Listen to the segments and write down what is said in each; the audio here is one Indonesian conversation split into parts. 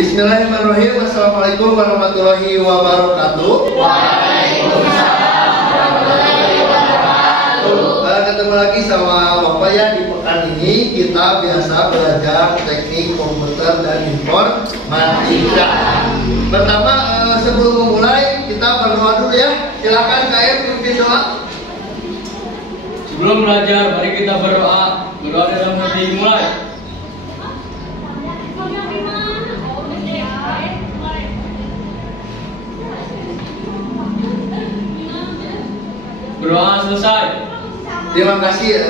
Bismillahirrahmanirrahim. Assalamualaikum warahmatullahi wabarakatuh. Waalaikumsalam warahmatullahi wabarakatuh. Ketemu lagi sama Bapak ya. Di pekan ini kita biasa belajar teknik komputer dan informatika. Pertama, sebelum memulai kita berdoa dulu ya. Silakan KM pimpin doa. Sebelum belajar, mari kita berdoa. Berdoa dalam hati mulai. Berdoa selesai. Terima kasih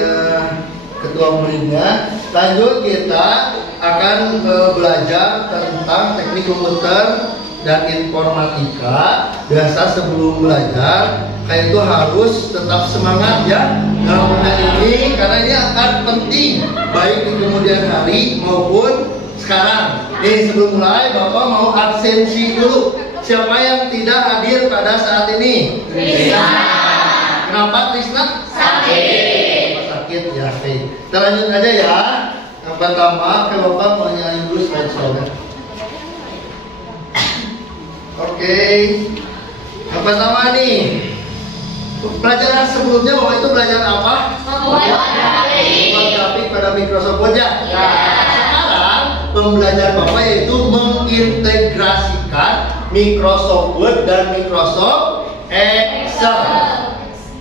Ketua Muridnya. Lanjut kita akan belajar tentang teknik komputer dan informatika. Biasa sebelum belajar kayak itu harus tetap semangat ya dalam konten ini, karena ini akan penting baik di kemudian hari maupun sekarang. Nih sebelum mulai Bapak mau absensi dulu. Siapa yang tidak hadir pada saat ini? Trisna. Kenapa Trisna? Sakit. Sakit ya. Oke. Kita lanjut aja ya. Yang pertama, Bapak mau nyanyi dulu slide-nya. Oke. Yang pertama nih, pelajaran sebelumnya Bapak itu belajar apa? Membuat Grafik pada Microsoft Word ya. Ya. Sekarang pembelajaran Bapak yaitu mengintegrasikan Microsoft Word dan Microsoft Excel.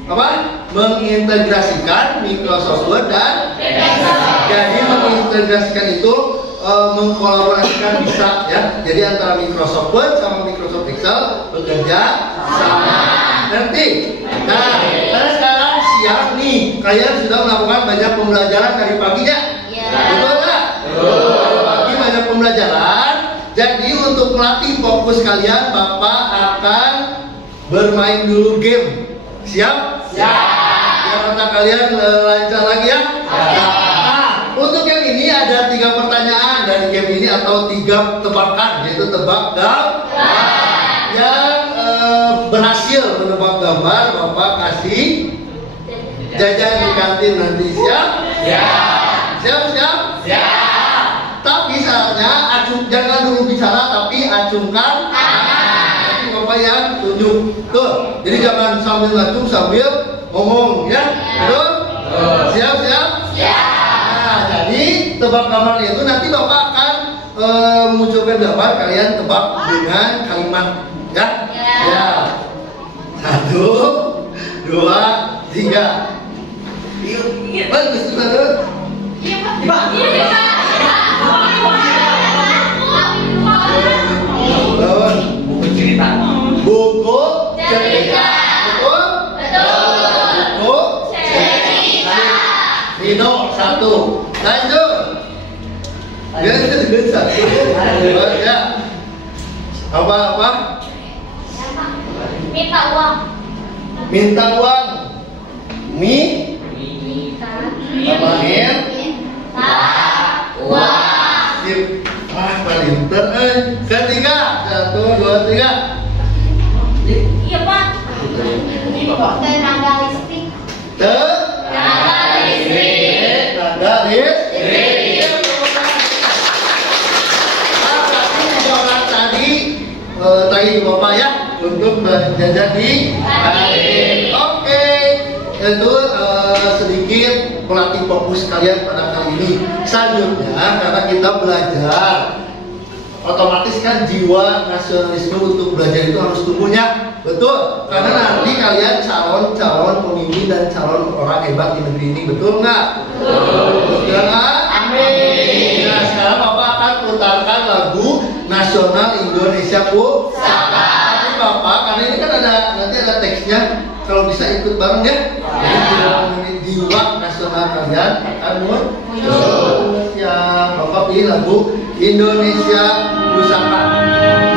Apa? Mengintegrasikan Microsoft Word dan Excel. Jadi mengintegrasikan itu mengkolaborasikan bisa ya. Jadi antara Microsoft Word sama Microsoft Excel bekerja sama. Ngerti? Nah, karena sekarang siang nih, kalian sudah melakukan banyak pembelajaran dari paginya. Ya. Betul nggak? Dari pagi banyak pembelajaran. Jadi untuk melatih fokus kalian, Bapak akan bermain dulu game. Siap? Biar otak kalian lancar lagi ya. Nah, untuk yang ini ada 3 pertanyaan dari game ini atau 3 tebakan, yaitu tebak gambar. Yang berhasil menebak gambar, Bapak kasih jajan di kantin nanti. Siap? Siap. Tapi syaratnya jangan dulu bicara, tapi acungkan nanti Bapak yang tunjuk. Tuh. Jadi jangan sambil ngacung sambil ngomong ya. Betul? Siap. Nah, jadi tebak gambarnya itu nanti Bapak akan mengucapkan gambar, kalian tebak dengan kalimat ya. Ya. 1, 2, 3. Bagus banget. Buku cerita. Buku cerita. Betul? Buku Cerita. Rino 1. Lanjut. Ya, 1. Ya. Apa? Minta uang. Minta uang. Tambahin. Minta uang. Sip. Palinter. Ketiga. 1, 2, 3. Iya Pak. Tenaga listrik. Tenaga listrik. Tadi Bapak ya untuk berjajan di kantin. Oke. Itu sedikit melatih fokus kalian pada kali ini. Selanjutnya karena kita belajar, otomatis kan jiwa nasionalisme untuk belajar itu harus tumbuhnya. Betul? Karena nanti kalian calon pemimpin dan calon orang hebat di negeri ini. Betul nggak? Betul nggak? Amin. Nah sekarang Bapak akan putarkan lagu nasional Indonesia Pusaka. Tapi Bapak, karena ini kan nanti ada teksnya, kalau bisa ikut bareng ya. Jadi jiwa nasional kalian akan muncul. Yang Bapak pilih lagu Indonesia Pusaka. Indonesia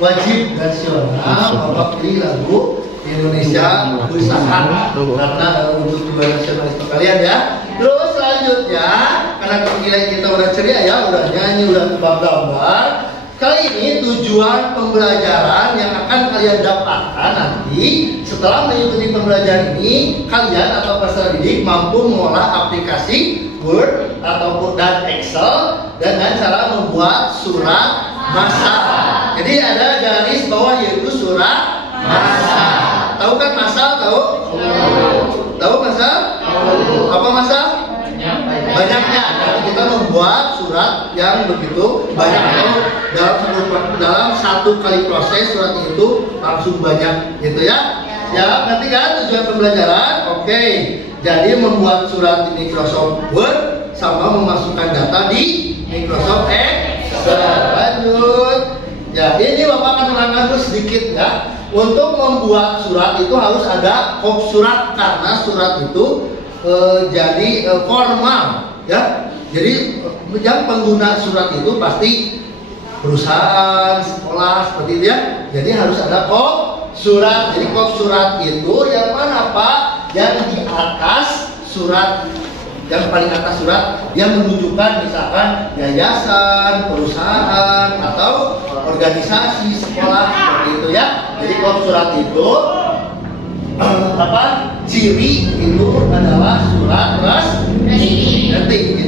wajib nasional. Bapak pilih lagu Indonesia Usaha karena untuk juara nasional itu kalian ya. Terus selanjutnya, karena kita udah ceria ya, udah nyanyi, udah tebak gambar. Kali ini tujuan pembelajaran yang akan kalian dapatkan nanti setelah mengikuti pembelajaran ini, kalian atau peserta didik mampu mengolah aplikasi Word ataupun dan Excel dengan cara membuat surat masal. Jadi ada garis bawah yaitu surat masal. Tahu kan masal? Tahu? Tahu masal? Apa masal? Banyaknya. Jadi kita membuat surat yang begitu banyak dalam satu kali proses surat itu langsung banyak, gitu ya. Ya, nanti kan tujuan pembelajaran. Oke. Jadi membuat surat di Microsoft Word sama memasukkan data di Microsoft Excel. Lanjut. Jadi ini Bapak akan terangkan dulu sedikit ya. Untuk membuat surat itu harus ada kop surat karena surat itu jadi formal ya. Jadi yang pengguna surat itu pasti perusahaan, sekolah seperti itu ya. Jadi harus ada kop surat. Jadi kop surat itu yang mana Pak? Yang di atas surat, yang paling atas surat yang menunjukkan misalkan yayasan, perusahaan atau organisasi, sekolah seperti itu ya. Jadi kop surat itu ciri itu adalah surat resmi.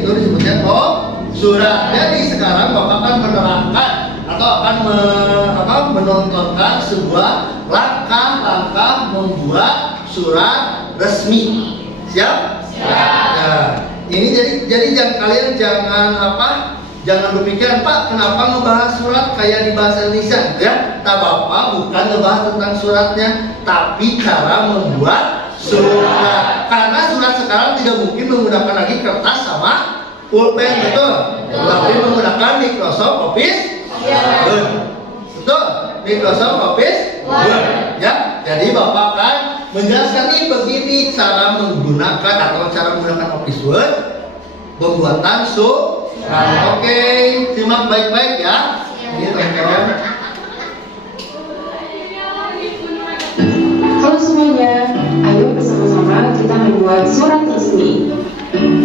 Itu disebutnya kop surat. Jadi sekarang Bapak akan menerangkan atau akan menontonkan sebuah langkah-langkah membuat surat resmi. Siap? Siap. Nah, ini jadi kalian jangan berpikiran Pak, kenapa ngebahas surat kayak di bahasa Indonesia ya? Tak Bapak bukan ngebahas tentang suratnya, tapi cara membuat surat. Karena surat sekarang tidak mungkin menggunakan lagi kertas sama pulpen, betul? Tapi menggunakan Microsoft Office Word. Betul? Microsoft Office Word. Ya, jadi Bapak kan menjelaskan ini begini cara menggunakan atau cara menggunakan Office Word pembuatan surat. Oke, simak baik-baik ya. Ini teman-teman. Halo semuanya, ayo bersama-sama kita membuat surat resmi.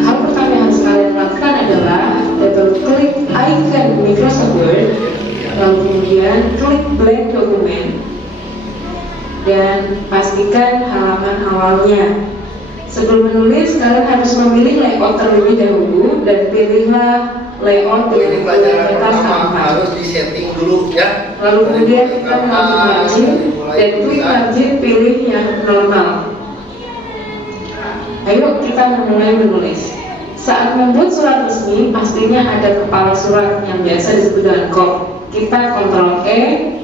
Hal pertama yang harus kalian lakukan adalah double klik icon Microsoft Word, lalu kemudian klik blank dokumen dan pastikan halaman awalnya. Sebelum menulis, kalian harus memilih layout terlebih dahulu dan pilihlah layout dengan pelajaran kertas pertama A4. harus disetting dulu ya. Lalu kemudian kita melalui margin dan klik margin pilih yang normal. Ayo kita mulai menulis. Saat membuat surat resmi, pastinya ada kepala surat yang biasa disebut dengan kop. Kita Ctrl E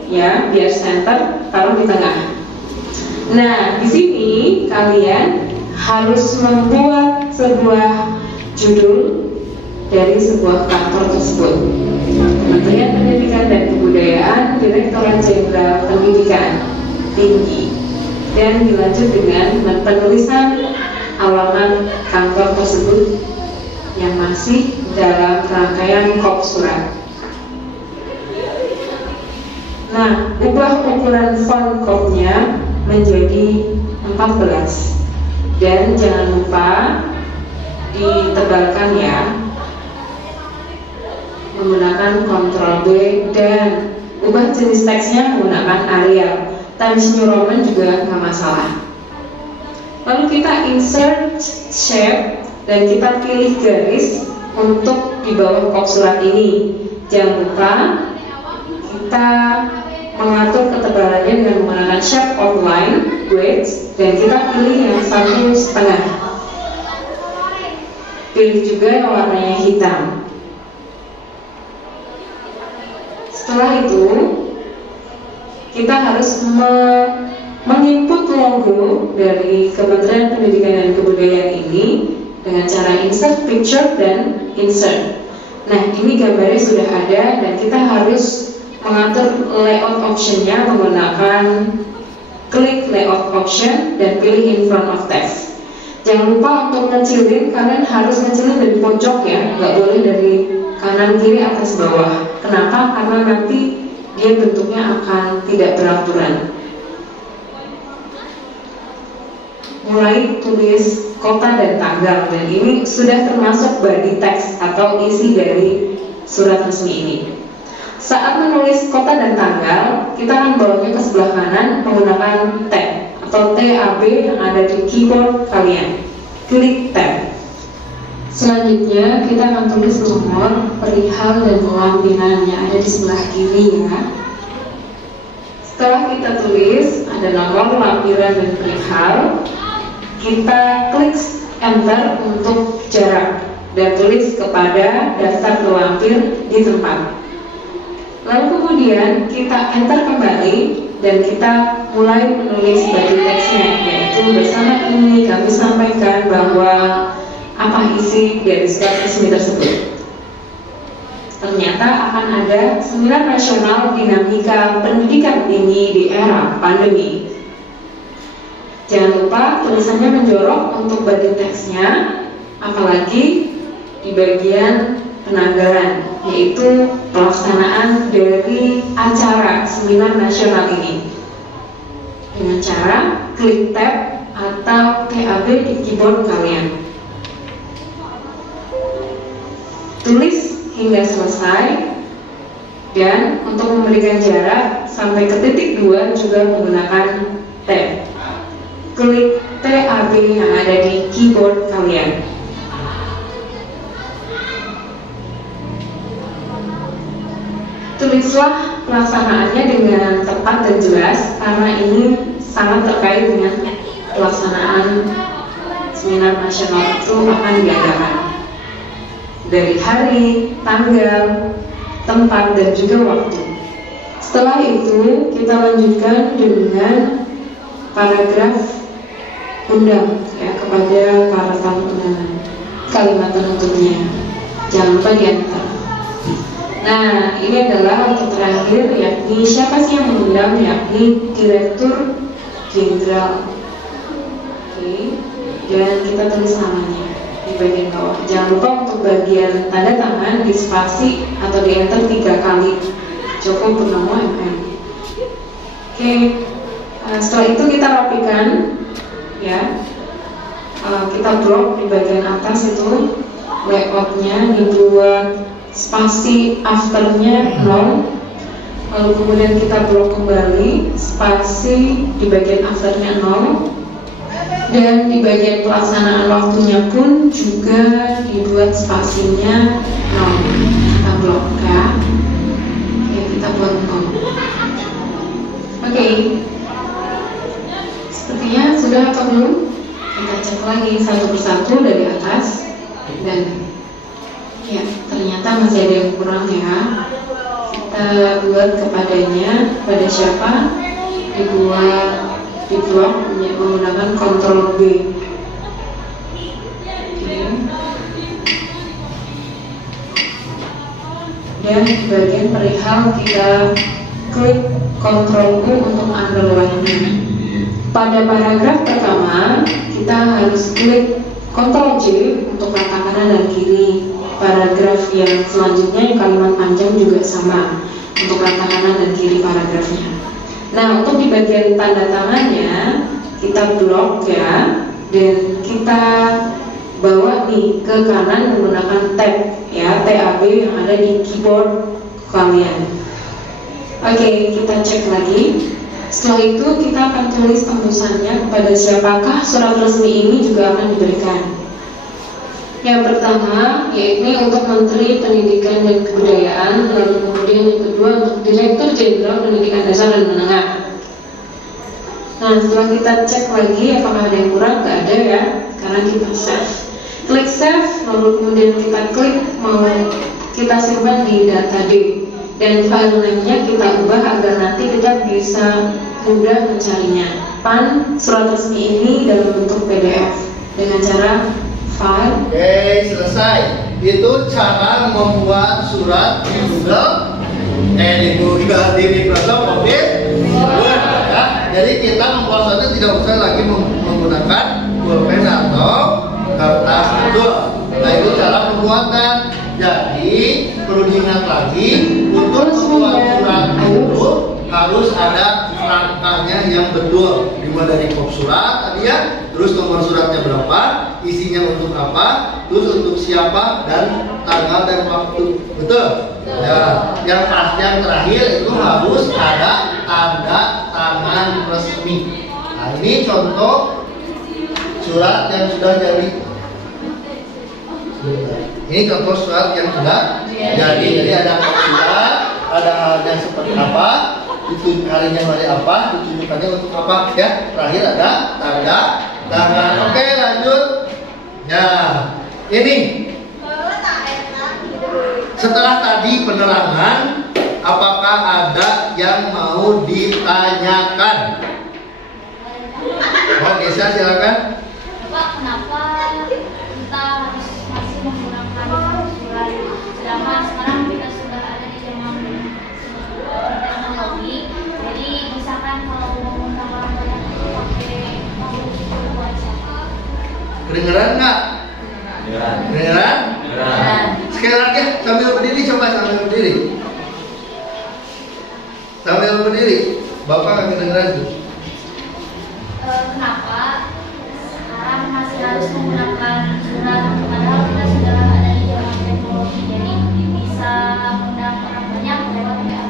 ya, biar center, taruh di tengah. Nah, di sini kalian harus membuat sebuah judul dari sebuah kantor tersebut. Kementerian Pendidikan dan Kebudayaan, Direktorat Jenderal Pendidikan Tinggi, dan dilanjut dengan penulisan alamat kantor tersebut yang masih dalam rangkaian kop surat. Nah, ubah ukuran font kopnya menjadi 14 dan jangan lupa ditebalkan ya, menggunakan Ctrl B dan ubah jenis teksnya menggunakan Arial. Times New Roman juga nggak masalah. Lalu kita insert shape dan kita pilih garis untuk di bawah kop surat ini. Jangan lupa kita mengatur ketebalannya dengan menggunakan shape outline, width, dan kita pilih yang 1,5. Pilih juga yang warnanya hitam. Setelah itu kita harus menginput logo dari Kementerian Pendidikan dan Kebudayaan ini dengan cara insert picture dan insert. Nah, ini gambarnya sudah ada dan kita harus mengatur layout optionnya menggunakan klik layout option dan pilih in front of text. Jangan lupa untuk ngecilin, kalian harus ngecilin dari pojok ya, nggak boleh dari kanan kiri atas bawah. Kenapa? Karena nanti dia bentuknya akan tidak beraturan. Mulai tulis kota dan tanggal, dan ini sudah termasuk body text atau isi dari surat resmi ini. Saat menulis kota dan tanggal, kita akan bawanya ke sebelah kanan menggunakan tab atau TAB yang ada di keyboard kalian. Klik tab. Selanjutnya kita akan tulis nomor, perihal, dan lampiran yang ada di sebelah kiri ya. Setelah kita tulis ada nomor, lampiran, dan perihal, kita klik enter untuk jarak dan tulis kepada daftar pelampir di tempat. Lalu kemudian kita enter kembali dan kita mulai menulis body text-nya, yaitu bersama ini kami sampaikan bahwa apa isi dari surat resmi tersebut. Ternyata akan ada Seminar Nasional Dinamika Pendidikan Tinggi di Era Pandemi. Jangan lupa tulisannya menjorok untuk body text-nya, apalagi di bagian penanggalan, yaitu pelaksanaan dari acara seminar nasional ini. Dengan cara klik tab atau TAB di keyboard kalian. Tulis hingga selesai, dan untuk memberikan jarak sampai ke titik 2 juga menggunakan tab. Klik TAB yang ada di keyboard kalian. Tulislah pelaksanaannya dengan tepat dan jelas, karena ini sangat terkait dengan pelaksanaan seminar nasional itu akan diadakan. Dari hari, tanggal, tempat, dan juga waktu. Setelah itu kita lanjutkan dengan paragraf undang ya kepada para tamu undangan. Kalimat penutupnya jangan lupa diantar. Nah, ini adalah untuk terakhir, yakni siapa sih yang mengundang, yakni Direktur Jenderal. Oke, dan kita tulis namanya di bagian bawah. Jangan lupa untuk bagian tanda tangan di spasi atau di enter 3 kali. Joko Purnomo MM. Oke, setelah itu kita rapikan ya. Kita blok di bagian atas itu layoutnya, dibuat spasi afternya 0, lalu kemudian kita blok kembali spasi di bagian afternya 0, dan di bagian pelaksanaan waktunya pun juga dibuat spasinya 0. Kita blok ya. Oke, kita buat 0. Oke, sepertinya sudah atau belum? Kita cek lagi satu persatu dari atas, dan ya, ternyata masih ada yang kurang ya. Kita buat kepadanya, pada siapa? Dibuat di blok menggunakan Ctrl B. Oke. Dan di bagian perihal kita klik Ctrl U untuk underline. Pada paragraf pertama kita harus klik Ctrl J untuk kata kanan dan kiri. Paragraf yang selanjutnya yang kalimat panjang juga sama untuk kata kanan dan kiri paragrafnya. Nah, untuk di bagian tanda tangannya kita blok ya, dan kita bawa nih ke kanan menggunakan tab ya, TAB yang ada di keyboard kalian. Oke, kita cek lagi. Setelah itu kita akan tulis tembusannya kepada siapakah surat resmi ini juga akan diberikan. Yang pertama yaitu untuk Menteri Pendidikan dan Kebudayaan, lalu kemudian yang kedua untuk Direktur Jenderal Pendidikan Dasar dan Menengah. Nah, setelah kita cek lagi apakah ada yang kurang, nggak ada ya, karena kita save. Klik save, lalu kemudian kita klik mau kita simpan di data D, dan file name-nya kita ubah agar nanti kita bisa mudah mencarinya. Pan surat resmi ini dalam bentuk PDF dengan cara file. Oke, selesai. Itu cara membuat surat di Google, di Microsoft Office Word ya. Jadi kita membuat suratnya tidak usah lagi menggunakan pulpen atau kertas betul. Nah, itu cara pembuatan. Jadi perlu diingat lagi untuk membuat surat harus ada angkanya yang betul, dimulai dari kop surat tadi ya, terus nomor suratnya berapa, isinya untuk apa, terus untuk siapa, dan tanggal dan waktu, betul? Ya, yang terakhir itu harus ada tanda tangan resmi. Nah, ini contoh surat yang sudah jadi. Ini contoh surat yang sudah jadi. Jadi ada surat, ada halnya seperti apa, itu harinya hari apa, ditunjukkannya untuk apa ya. Terakhir ada tanda tangan. Oke, lanjut. Ya, ini setelah tadi penerangan, apakah ada yang mau ditanyakan? Oke, saya silakan. Pak, kenapa kita harus masih menggunakan surat, sedangkan sekarang kita sudah ada di zaman teknologi, jadi misalkan kalau mau mengundang orang banyak itu pakai WhatsApp. Kedengeran nggak? Kedengeran? Sekali lagi sambil berdiri, coba sambil berdiri. Sambil berdiri. Bapak nggak kedengeran tuh. Kenapa sekarang masih harus menggunakan surat, padahal kita sudah ada di zaman teknologi, jadi bisa mengundang orang banyak lewat WA.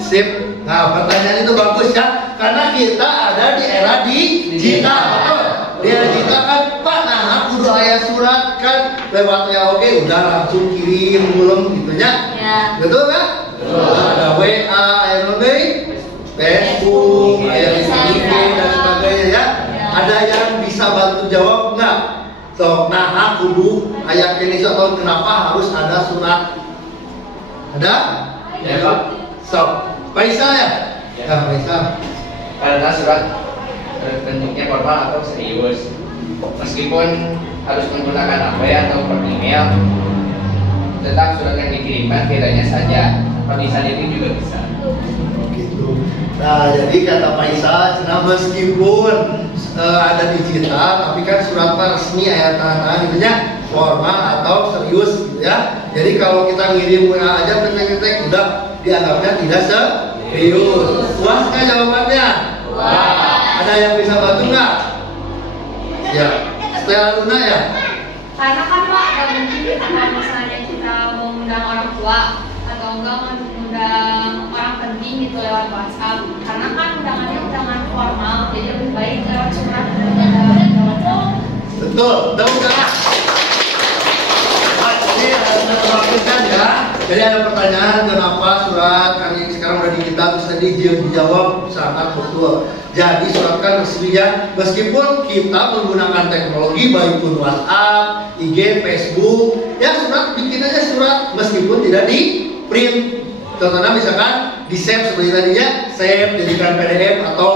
Sip. Nah, pertanyaan itu bagus ya, karena kita ada di era digital. Betul. Di era digital kan, Pak, nah aku udah aya surat kan lewat WA, oke, udah langsung kirim belum gitu ya. Betul kan? Betul. Ada WA, Facebook, Instagram dan sebagainya ya. Ada yang bisa bantu jawab nggak? So, nah kudu ayat ini atau kenapa harus ada surat? Ada? Ya, Pak. So, Faisal ya? Ya, Faisal. Karena surat bentuknya formal atau serius, meskipun harus menggunakan apa atau per email, tetap surat yang dikirimkan bedanya saja. Tulisan itu juga bisa. Gitu. Nah, jadi kata Faisal, nah meskipun ada digital, tapi kan surat resmi ayat tangan gitu ya, formal atau serius gitu ya. Jadi kalau kita ngirim WA aja ketek-ketek udah dianggapnya tidak serius. Puas nggak jawabannya? Wah. Ada yang bisa bantu nggak? Ya, Stella Luna ya. Karena kan Pak, gak mungkin kalau misalnya kita mengundang orang tua atau enggak mengundang orang penting gitu lewat WhatsApp, karena kan undangannya undangan formal, jadi lebih baik lewat surat daripada lewat WhatsApp. Betul, udah. Ini harus diperhatikan ya. Jadi ada pertanyaan kenapa surat kali ini sekarang udah digital, terus tadi dijawab sangat betul. Jadi surat kan resminya, meskipun kita menggunakan teknologi baik pun WhatsApp, IG, Facebook, ya surat bikin aja surat meskipun tidak di print. Contohnya misalkan di save seperti tadinya, save jadikan PDF atau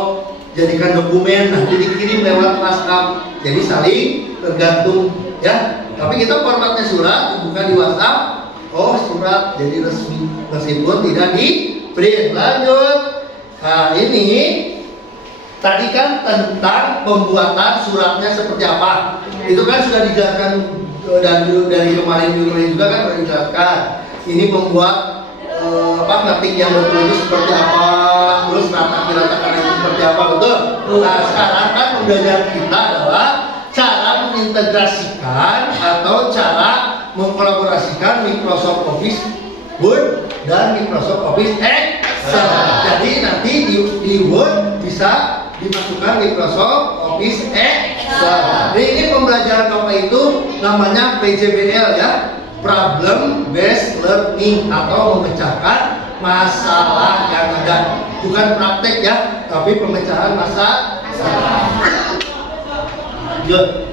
jadikan dokumen, nanti dikirim lewat WhatsApp. Jadi saling tergantung ya. Tapi kita formatnya surat, bukan di WhatsApp. Oh, surat jadi resmi meskipun tidak di print. Lanjut. Nah, ini tadi kan tentang pembuatan suratnya seperti apa. Itu kan sudah dijelaskan dari kemarin juga kan sudah dijelaskan. Ini membuat ngetik yang betul itu seperti apa, terus ratakan itu seperti apa, betul? Nah, sekarang kan belajar kita adalah cara mengintegrasikan atau cara mengkolaborasikan Microsoft Office Word dan Microsoft Office Excel. Jadi nanti di Word bisa dimasukkan Microsoft Office Excel. Jadi ini pembelajaran Bapak itu namanya PJBL ya, Problem Based Learning atau memecahkan masalah yang ada. Bukan praktek ya, tapi pemecahan masalah. Lanjut.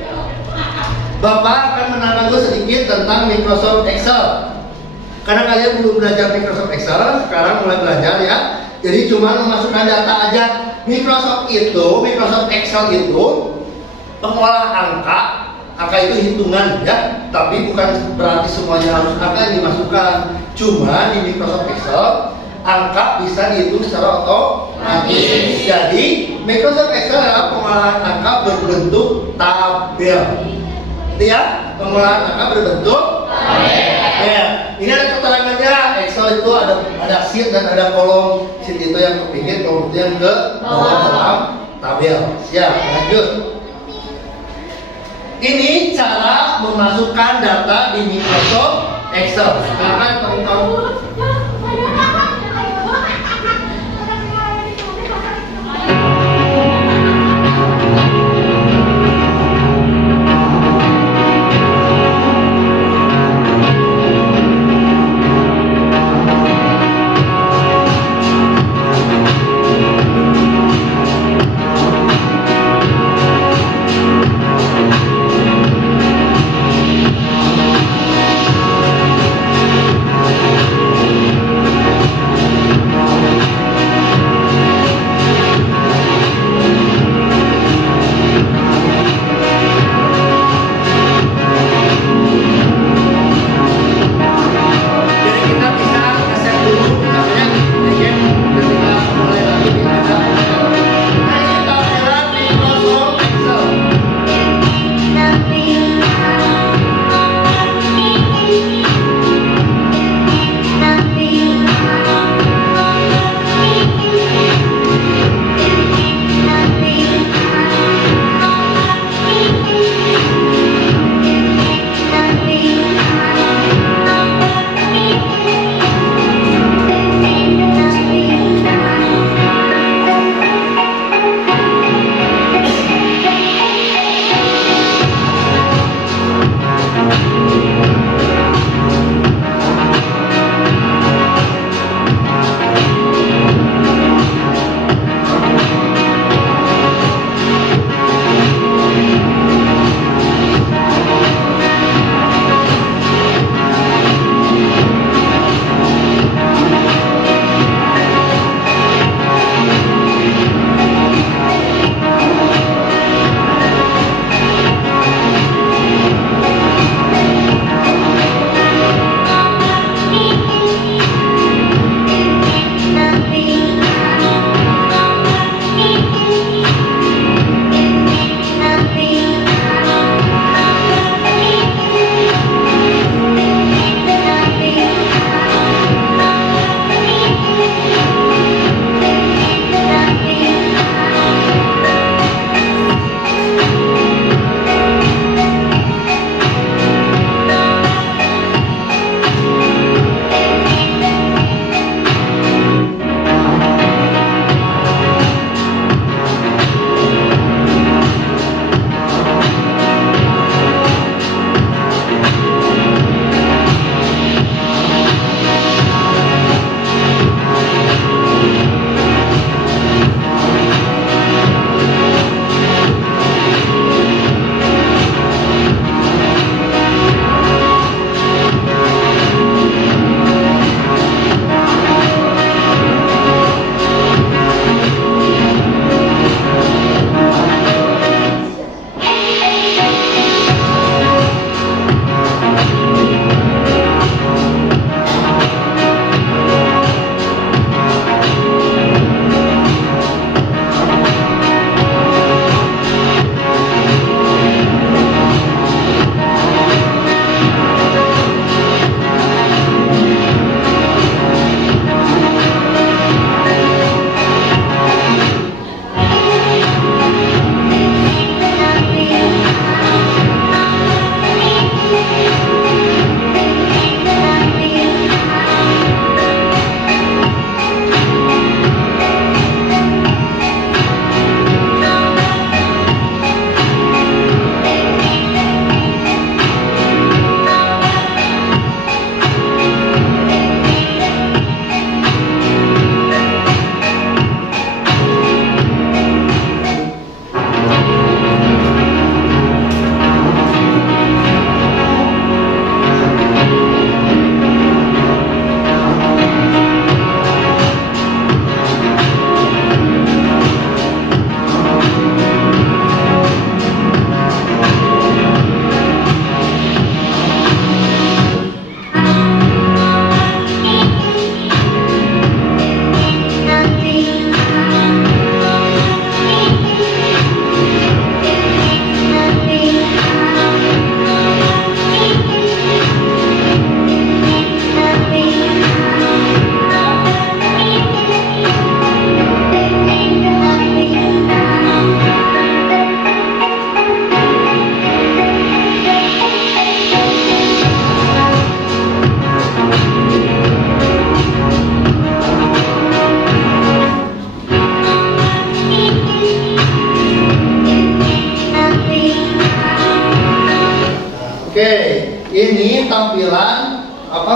Bapak akan menerangkan sedikit tentang Microsoft Excel. Karena kalian belum belajar Microsoft Excel, sekarang mulai belajar ya. Jadi cuma memasukkan data aja. Microsoft Excel itu pengolah angka. Angka itu hitungan ya, tapi bukan berarti semuanya harus angka yang dimasukkan. Cuma di Microsoft Excel angka bisa dihitung secara otomatis. Jadi Microsoft Excel adalah pengolahan angka berbentuk tabel. Itu ya, pengolahan angka berbentuk tabel. Ya, ini ada keterangannya. Excel kalau itu ada sheet dan ada kolom sheet itu yang ke pinggir, kolom itu yang ke bawah dalam tabel. Siap, lanjut. Ini cara memasukkan data di Microsoft Excel. Silakan kamu.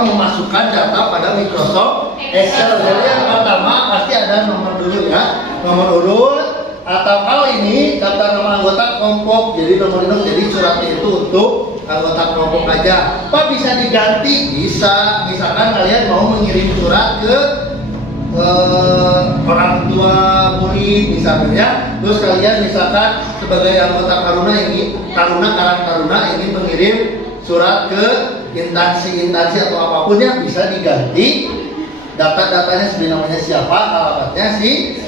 memasukkan data pada Microsoft Excel. Jadi yang pertama pasti ada nomor dulu ya, nomor urut, atau kalau ini daftar nama anggota kelompok, jadi nomor induk, jadi suratnya itu untuk anggota kelompok aja. Pak bisa diganti? Bisa. Misalkan kalian mau mengirim surat ke orang tua murid misalnya ya, terus kalian misalkan sebagai anggota Karang Taruna ingin mengirim surat ke instansi atau apapun yang bisa diganti data-datanya sebenarnya namanya siapa, alamatnya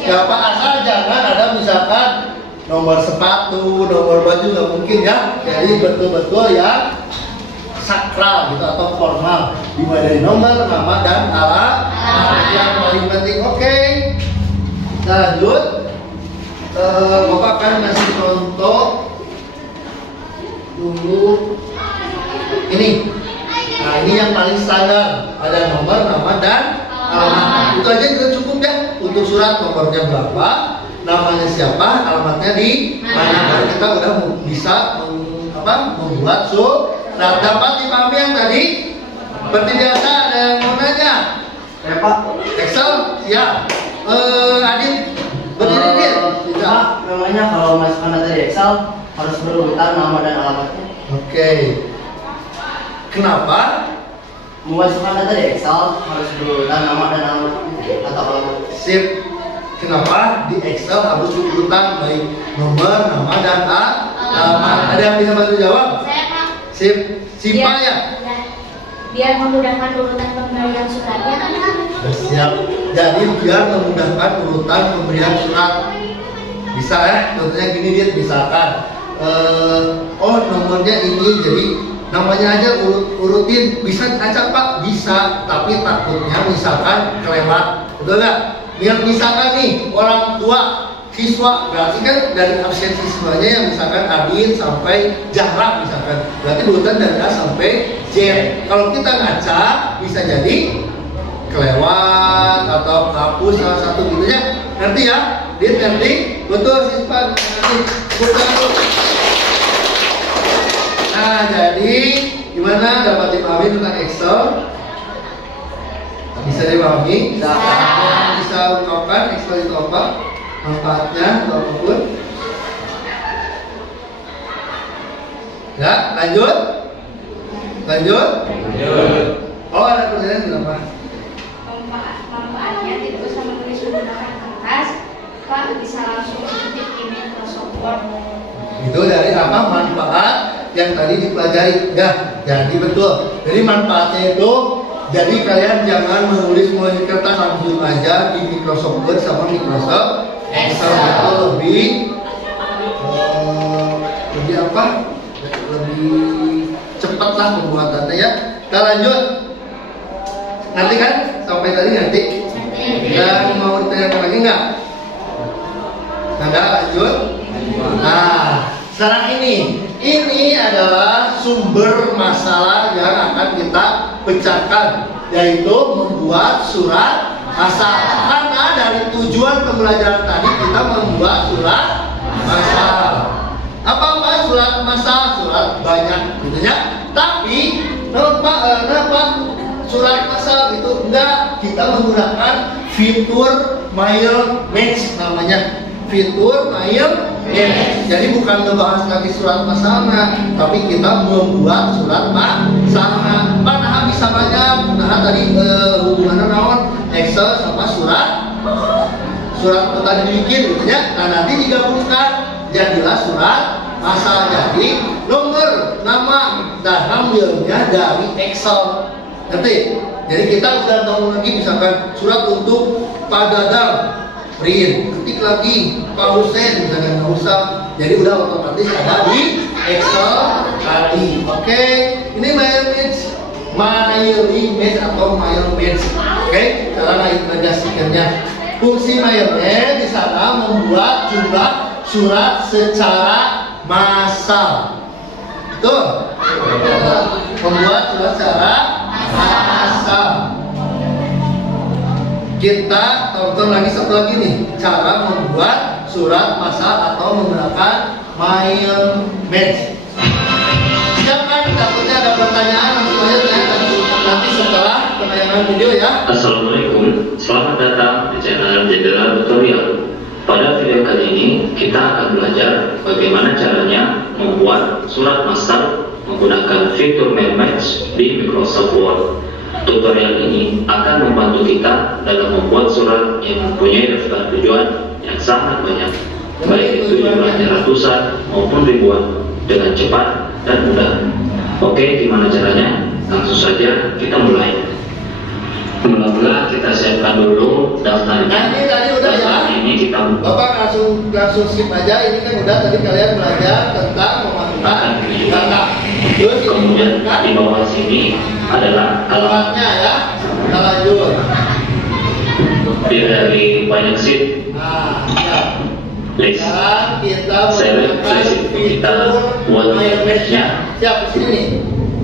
siapa, asal jangan ada misalkan nomor sepatu, nomor baju, nggak mungkin ya. Jadi betul-betul ya sakral gitu atau formal, dimulai dari nomor, nama, dan alamat yang paling penting. Oke, kita lanjut. Bapak akan ngasih contoh dulu ini. Nah, ini yang paling standar, ada nomor, nama, dan alamat. Itu aja juga cukup ya. Untuk surat nomornya berapa, namanya siapa, alamatnya di mana. Baru kita udah bisa membuat surat. Dapat dipahami yang tadi? Seperti biasa, ada yang mau nanya? Ya Pak. Excel siap. Adit berdiri dia. Pak, namanya kalau masukkan data di Excel harus berurutan nama dan alamatnya. Oke. Kenapa? Memasukkan data di Excel harus berurutan nama dan alamatnya atau alamat. Sip. Kenapa di Excel harus berurutan baik nomor, nama, dan alamat? Ada yang bisa bantu jawab? Saya Pak. Sip. Simpel ya? Biar memudahkan urutan pemberian suratnya kan Kak? Siap. Jadi biar memudahkan urutan pemberian surat. Bisa ya? Contohnya gini dia misalkan nomornya ini, jadi namanya aja urutin. Bisa acak Pak? Bisa. Tapi takutnya misalkan kelewat. Betul nggak? Misalkan nih orang tua siswa, berarti kan dari absen siswanya yang misalkan Adin sampai Zahra misalkan, berarti urutan dari A sampai Z. Kalau kita ngaca bisa jadi kelewat atau hapus salah satu gitu ya. Ngerti ya? Dit ngerti? Betul siswa ngerti. Nah, jadi gimana dapat dipahami tentang Excel? Bisa dipahami? Bisa ungkapkan Excel itu apa? Manfaatnya atau apapun. Ya, lanjut. Oh, ada pertanyaan berapa? Manfaatnya tidak usah menulis menggunakan kertas, Pak bisa langsung ketik di Microsoft Word. Itu dari apa manfaat yang tadi dipelajari ya. Jadi betul. Jadi manfaatnya itu, jadi kalian jangan menulis melalui kertas, langsung aja di Microsoft Word sama Microsoft Excel. Itu lebih cepat lah pembuatannya ya. Kita lanjut. Nanti kan sampai tadi nanti. Dan mau ditanya lagi nggak? Ada lanjut. Nah, sekarang ini adalah sumber masalah yang akan kita pecahkan, yaitu membuat surat masalah. Karena dari tujuan pembelajaran tadi kita membuat surat masalah. Apa surat masalah? Surat banyak gitu ya. Tapi kenapa surat masalah itu enggak? Kita menggunakan fitur mail match namanya. Fitur mail match. Jadi bukan ngebahas lagi surat masalah, tapi kita membuat surat masalah. Nah, bisa banyak. Nah, tadi hubungannya naon? Excel sama surat tadi dibikin gitu ya. Nah, nanti digabungkan jadilah surat masalah. Jadi nomor, nama, dan ngambilnya dari Excel. Ngerti? Jadi kita udah tahu lagi misalkan surat untuk Pak Dadang, print, ketik lagi Pak Husen, misalkan nggak usah. Jadi udah otomatis ada di Excel tadi. Oke, ini mail match atau mail match. Oke, cara mengintegrasikannya. Fungsi mail match di sana membuat jumlah surat secara massal. Betul? Membuat surat secara massal. Kita tonton lagi satu lagi nih, cara membuat surat massal atau menggunakan mail match. Siapa takutnya ada pertanyaan langsung aja nanti setelah tayangan video ya. Assalamualaikum, selamat datang di channel Jenderal Tutorial. Pada video kali ini kita akan belajar bagaimana caranya membuat surat master menggunakan fitur mail match di Microsoft Word. Tutorial ini akan membantu kita dalam membuat surat yang mempunyai daftar tujuan yang sangat banyak, baik itu jumlahnya ratusan maupun ribuan, dengan cepat dan mudah. Oke, gimana caranya? Langsung saja kita mulai. Mula-mula kita siapkan dulu daftarnya. Nah, ini tadi udah ya. Daftar ini kita Bapak langsung skip aja. Ini kan udah tadi kalian belajar tentang memasukkan data. Terus kemudian di bawah sini adalah alamatnya ya. Kita lanjut. Dari banyak sheet Nah, ya. list. Sekarang kita Select list kita buat mail match-nya. Siap di sini nih.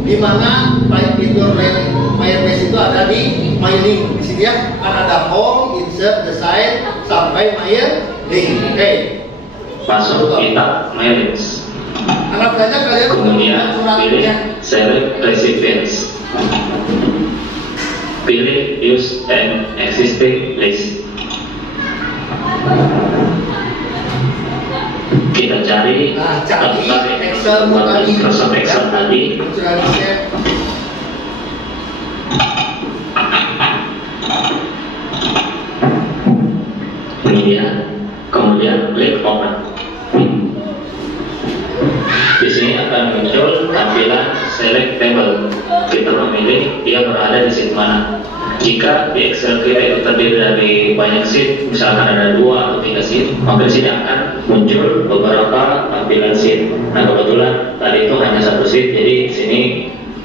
Di mana fitur mail match itu ada di my link di sini ya. Kan ada home, insert, the site sampai mail link. Oke. Masuk kita mail list. Anggap saja kalian Kemudian suratnya. pilih select recipients. Pilih use an existing list. Kita cari Nah, cari daftar Excel buat tadi. Microsoft Excel tadi. Sudah di-save. Ini dia. Kemudian klik open. Di sini akan muncul tampilan select table. Kita memilih dia berada di sheet mana. Jika di Excel kita itu terdiri dari banyak sheet, misalkan ada 2 atau 3 sheet, maka di sini akan muncul beberapa tampilan sheet. Nah, kebetulan tadi itu hanya 1 sheet, jadi di sini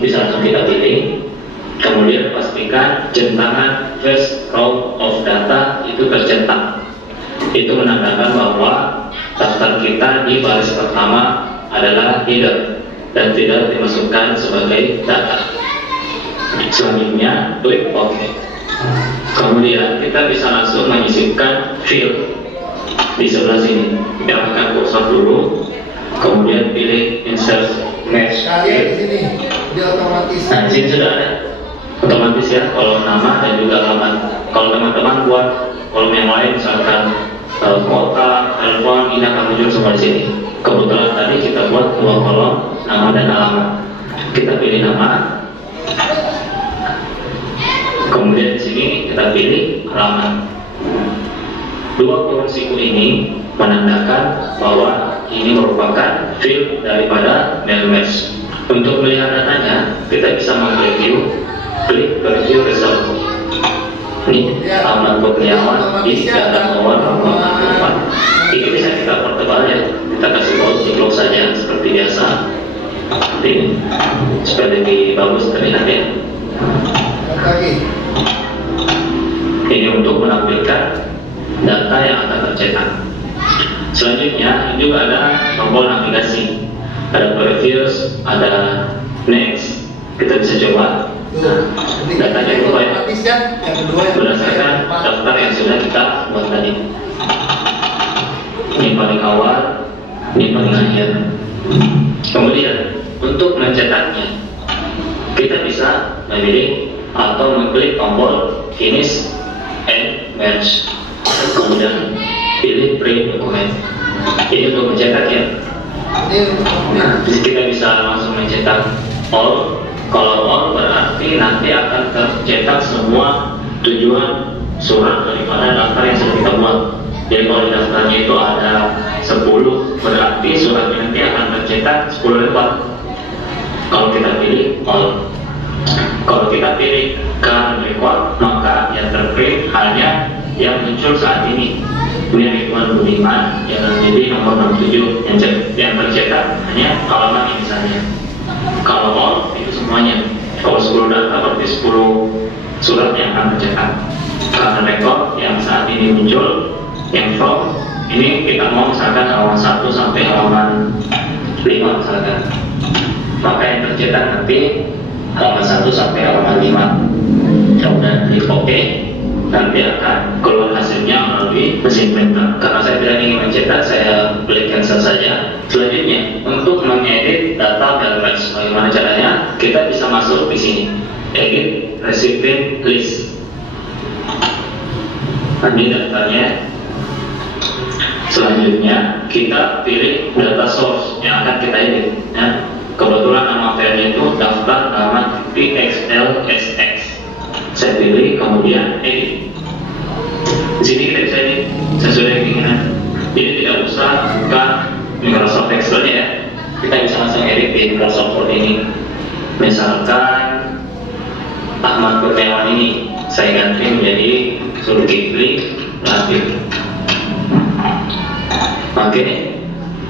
bisa langsung kita pilih. Kemudian pastikan centangan first row of data itu tercetak. Itu menandakan bahwa daftar kita di baris pertama adalah header dan tidak dimasukkan sebagai data. Selanjutnya klik OK. Kemudian kita bisa langsung menyisipkan field di sebelah sini. Kita akan kursor dulu, kemudian pilih insert match Kalian di field. sini dia otomatis. Nah, di sini sudah ada otomatis ya, kolom nama dan juga alamat. Kalau teman-teman buat kolom yang lain, misalkan kota, telepon, ini akan muncul semua di sini. Kebetulan tadi kita buat 2 kolom, nama dan alamat. Kita pilih nama. Kemudian di sini kita pilih alamat. 2 kurung siku ini menandakan bahwa ini merupakan field daripada mail match. Untuk melihat datanya, kita bisa mempreview, klik preview result. Ini alamat Kurniawan di data bawah nomor 44. Ini bisa kita pertebal ya. Kita kasih bawah jeblok saja seperti biasa. Seperti ini, supaya lebih bagus terlihat ya. Lagi. Ini untuk menampilkan data yang akan tercetak. Selanjutnya ini juga ada tombol navigasi, ada previous, ada next. Kita bisa coba datanya itu ya, otomatis ya. Yang kedua yang berdasarkan daftar yang sudah kita buat tadi. Ini paling awal, ini paling akhir. Kemudian untuk mencetaknya, kita bisa memilih atau mengklik tombol finish and merge. Kemudian pilih print dokumen. Ini untuk mencetak ya. Nah, kita bisa langsung mencetak all. Kalau all berarti nanti akan tercetak semua tujuan surat daripada daftar yang sudah kita buat. Jadi kalau di daftarnya itu ada 10, berarti suratnya nanti akan tercetak 10 lembar. Kalau kita pilih all. Kalau kita pilih current record, maka yang terprint hanya yang muncul saat ini. Ini Ridwan Budiman yang menjadi nomor 67. Yang tercetak hanya halaman ini saja. Kalau all itu semuanya. Kalau 10 data berarti 10 surat yang akan tercetak. Current record yang saat ini muncul, yang from ini kita mau misalkan halaman 1 sampai halaman 5 misalkan. Maka yang tercetak nanti halaman 1 sampai halaman 5. Kemudian klik OK. Nanti akan keluar hasilnya melalui mesin printer. Karena saya tidak ingin mencetak, saya klik cancel saja. Selanjutnya, untuk mengedit data mail match, bagaimana caranya? Kita bisa masuk di sini, edit recipient list. Ini daftarnya. Selanjutnya kita pilih data source yang akan kita edit. Ya. Kebetulan nama filenya itu daftar nama PXLSX. Saya pilih, kemudian edit. Di sini kita bisa edit sesuai keinginan. Jadi tidak usah buka Microsoft Excel-nya ya. Kita bisa langsung edit di Microsoft Word ini. Misalkan Ahmad Kurniawan ini saya ganti menjadi Zulkifli Latif. Oke,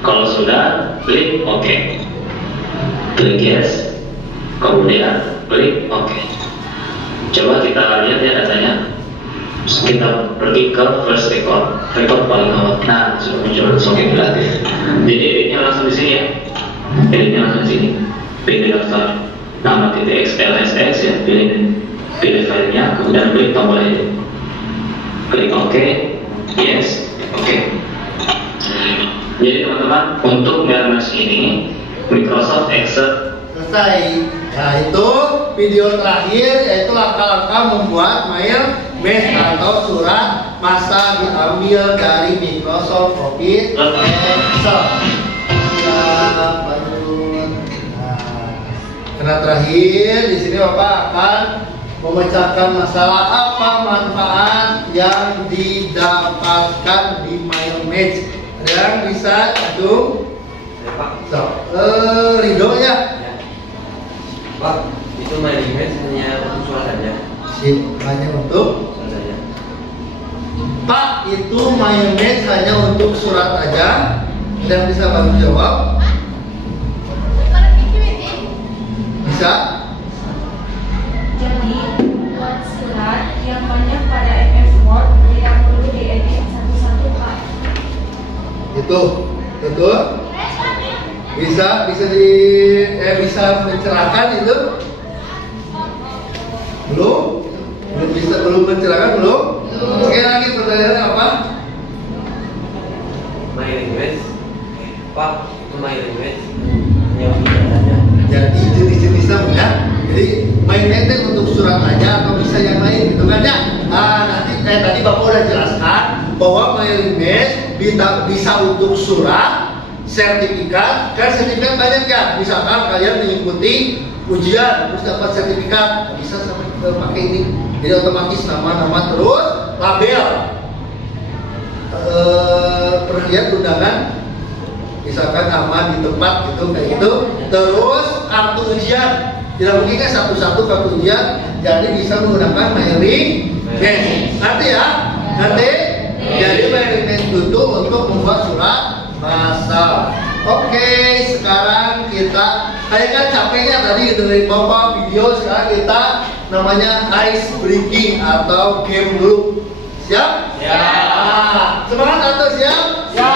kalau sudah klik OK, klik yes, kemudian klik OK. Coba kita lihat ya datanya. Kita pergi ke first record paling bawah. Nah, sudah muncul Zulkifli Latif. Jadi editnya langsung di sini ya. Editnya langsung di sini. Pilih daftar nama .xlsx ya, pilih filenya, kemudian klik tombol edit. Klik OK, yes, OK. Jadi teman-teman, untuk gambar ini Microsoft Excel selesai. Nah, itu video terakhir, yaitu langkah-langkah membuat mail mesh atau surat masa diambil dari Microsoft Office Excel. Siap, lanjut. Nah, karena terakhir di sini Bapak akan memecahkan masalah apa manfaat yang didapatkan di mail mesh. Ada yang bisa itu? So, Ridho ya. Pak, itu mail image hanya untuk surat saja. Hanya untuk Surat saja. Pak, itu mail mesh hanya untuk surat aja. Dan bisa bantu jawab? Bisa? Jadi buat surat yang banyak pada MS Word tidak perlu diedit satu-satu Pak. Itu betul? Bisa bisa mencerahkan itu? Belum mencerahkan belum? Sekali lagi pertanyaannya apa? Mail image, Pak, itu mail image hanya untuk surat saja. Jadi jenis-jenisnya ya. Jadi main mesh untuk surat aja atau bisa yang lain gitu kan ya? Nah, nanti tadi Bapak udah jelaskan bahwa mail mesh bisa untuk surat, sertifikat, kan sertifikat banyak ya. Misalkan kalian mengikuti ujian terus dapat sertifikat, bisa sampai pakai ini. Jadi otomatis nama-nama terus label perlihat undangan, misalkan aman di tempat gitu kayak gitu. Terus kartu ujian, tidak mungkin kan satu-satu kartu ujian, jadi bisa menggunakan mailing mesh. Nanti ya, nanti. Jadi mailing mesh itu untuk membuat surat masal. Oke, sekarang kita kan capeknya tadi dari Bapak video, sekarang kita namanya ice breaking atau game dulu. Siap? Ya. Nah, semangat atau siap? Ya.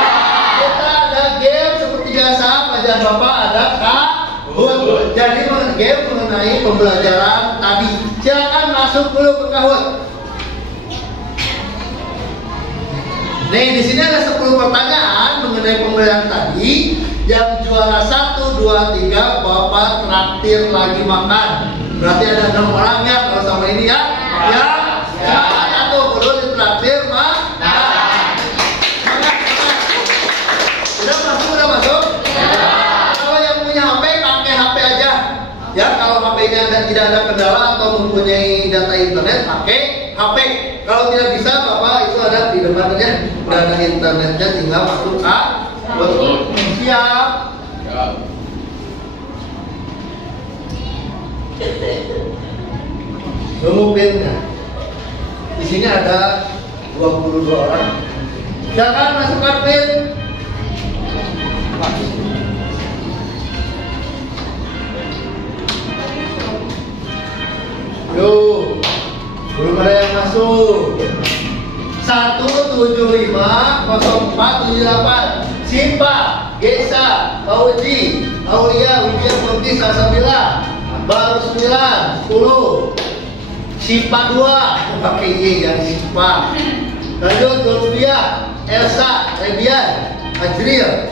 Kita ada game seperti biasa, pelajaran Bapak ada Kahoot. Jadi game mengenai pembelajaran tadi. Silakan masuk dulu ke Kahoot. Nih, di sini ada 10 pertanyaan mengenai pembelajaran tadi. Yang juara 1, 2, 3 Bapak traktir lagi makan. Berarti ada 6 orang ya kalau sama ini ya. Ya. Semangat atau perlu ditraktir makan. Udah masuk? Ya. Kalau yang punya HP pakai HP aja. Ya, kalau HP-nya tidak ada kendala atau mempunyai data internet pakai HP. Kalau tidak bisa, Bapak itu ada di depannya, udah ada internetnya, tinggal masuk Kahoot. Siap. Nungguinnya. Di sini ada 22 orang. Silakan masukkan pin. Yuk. Belum ada yang masuk. 1750478 Simpa, Gesa, Pauji, Aulia, Widya Murti, Salsabila. Baru 9, 10. Simpa 2 pakai Y yang Simpa. Lanjut Dolvia, Elsa, Rebian, Ajril.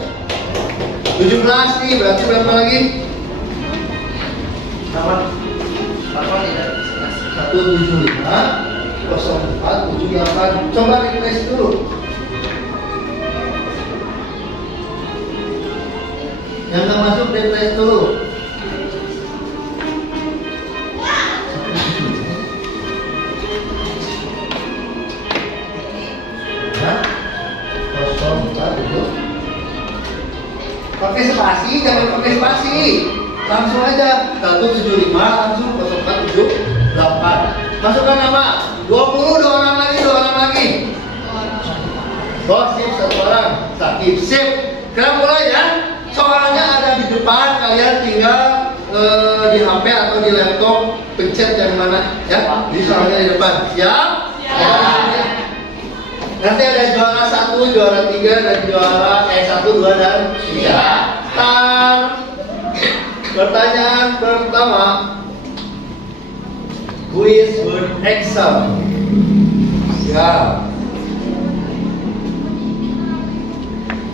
17 nih, berarti berapa lagi? Apa tidak? 175 0478. Coba refresh dulu. Yang nggak masuk refresh dulu. Pakai spasi, jangan pakai spasi. Langsung aja 175 langsung 0478. Masukkan nama 20, dua orang lagi. Oh, sip, satu orang. Sakit, sip. Sekarang mulai ya. Soalnya ada di depan, kalian tinggal di HP atau di laptop pencet yang mana ya. Di soalnya di depan. Siap? Siap. Nanti ada juara 1, juara 3 dan juara 1, 2 dan 3. Start. Pertanyaan pertama. Quiz word Excel. Ya.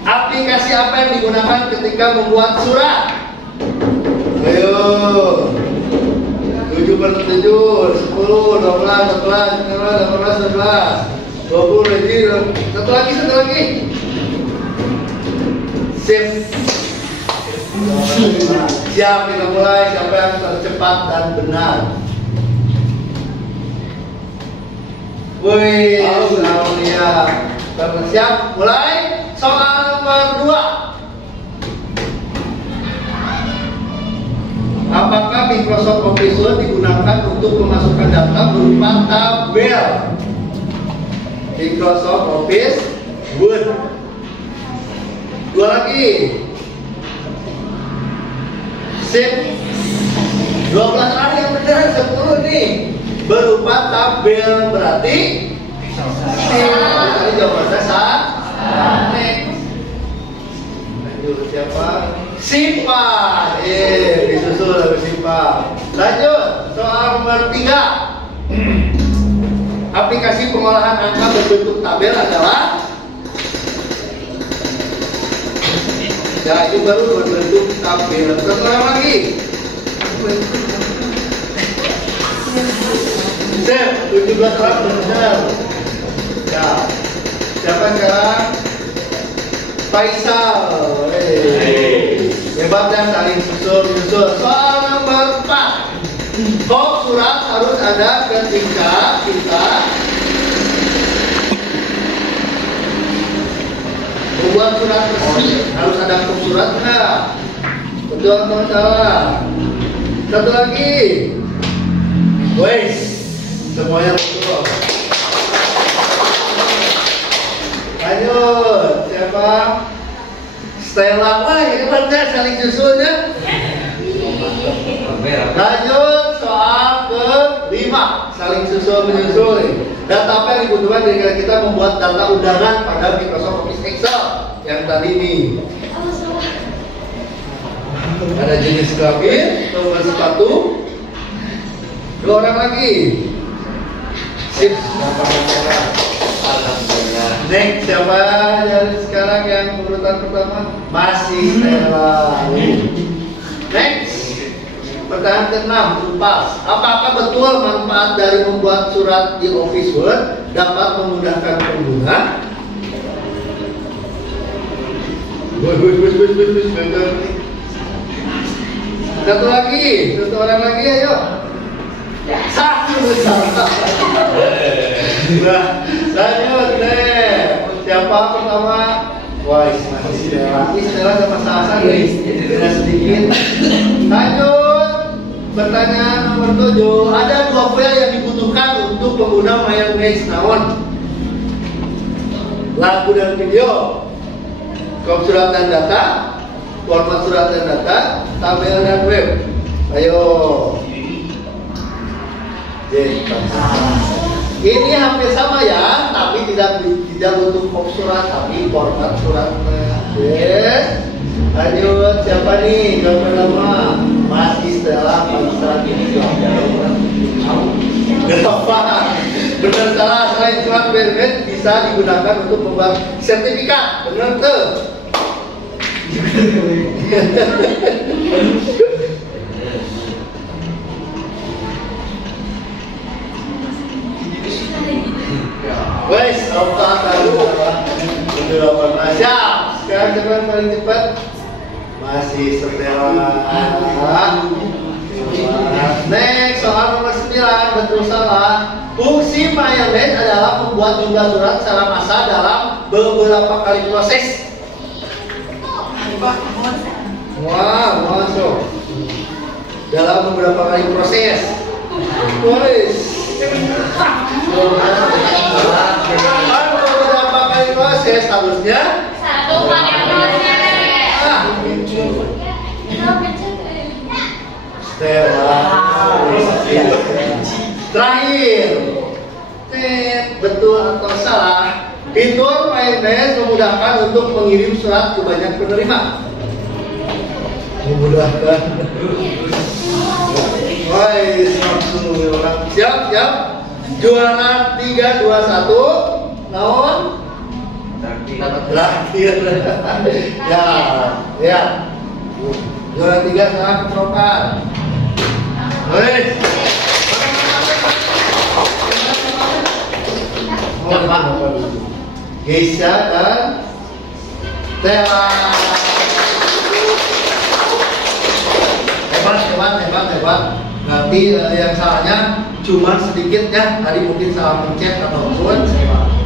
Aplikasi apa yang digunakan ketika membuat surat? Ayo. 7 per 7, 10, 12, 14, 15, 18, 20 lagi. Satu lagi. Sip. Siap, kita mulai. Siapa yang tercepat dan benar? Wih, Aulia. Siap, mulai. Soal nomor 2. Apakah Microsoft Office Word digunakan untuk memasukkan data berupa tabel? Microsoft Office Word. 2 lagi. Sip. 12 hari yang benar, 10 nih. Berupa tabel berarti ini jawabannya salah. Lanjut, siapa? Sipa. Disusul dari Sipa. Lanjut, soal nomor 3. Aplikasi pengolahan angka berbentuk tabel adalah ya, itu baru berbentuk tabel. Satu orang lagi. Sip, 17 orang benar. Ya. Siapa sekarang? Faisal. Hebat dan saling susul. Soal nomor 4. Kok surat harus ada ketika kita membuat surat resmi? Harus ada kop surat nggak? Betul atau salah? Satu lagi. Wes, semuanya betul. Lanjut, siapa? Stella. Wah, hebatnya saling susulnya. Lanjut, soal ke-5. Saling susul-menyusul. Data apa yang dibutuhkan ketika kita membuat data undangan pada Microsoft Office Excel yang tadi ini? Ada jenis kelamin, nomor sepatu. 2 orang lagi. Sip. Next, siapa dari sekarang yang urutan pertama? Masih Stella. Next, pertanyaan ke-6, Lupas. Apakah betul manfaat dari membuat surat di Office Word dapat memudahkan pengguna? Satu orang lagi, ayo. Satu bersama. Nah, lanjut deh. Siapa pertama? Wah, masih Stella sama Sasa guys. Beda sedikit. Lanjut. Pertanyaan nomor 7. Ada 2 file yang dibutuhkan untuk pengguna Mayonnaise naon? Lagu dan video, kop surat dan data, format surat dan data, tabel dan web. Ayo. Ini hampir sama ya, tapi tidak untuk kop surat, tapi format suratnya. Yes. Lanjut, siapa nih? Yang pertama, Masih Stella. Saat ini kenapa? Benar salah, selain surat bermet bisa digunakan untuk membuat sertifikat. Benar tuh. Wes, apa akan siap. Sekarang cepat paling cepat. Masih Stella. Next, soal nomor 9, betul salah. Fungsi mayones adalah membuat jumlah surat secara massal dalam beberapa kali proses. Wah, masuk. Dalam beberapa kali proses. Tulis. Beberapa kali proses harusnya Satu kali proses. Stella. Terakhir. Betul atau salah? Fitur mayones memudahkan untuk mengirim surat ke banyak penerima. Memudahkan. Woi, langsung orang siap. Juara 3-2-1. Naon? Terakhir. Ya. Juara 3 salah keprokan. Woi. Geisha dan Stella. Hebat. Nanti yang salahnya cuma sedikit ya. Tadi mungkin salah pencet ataupun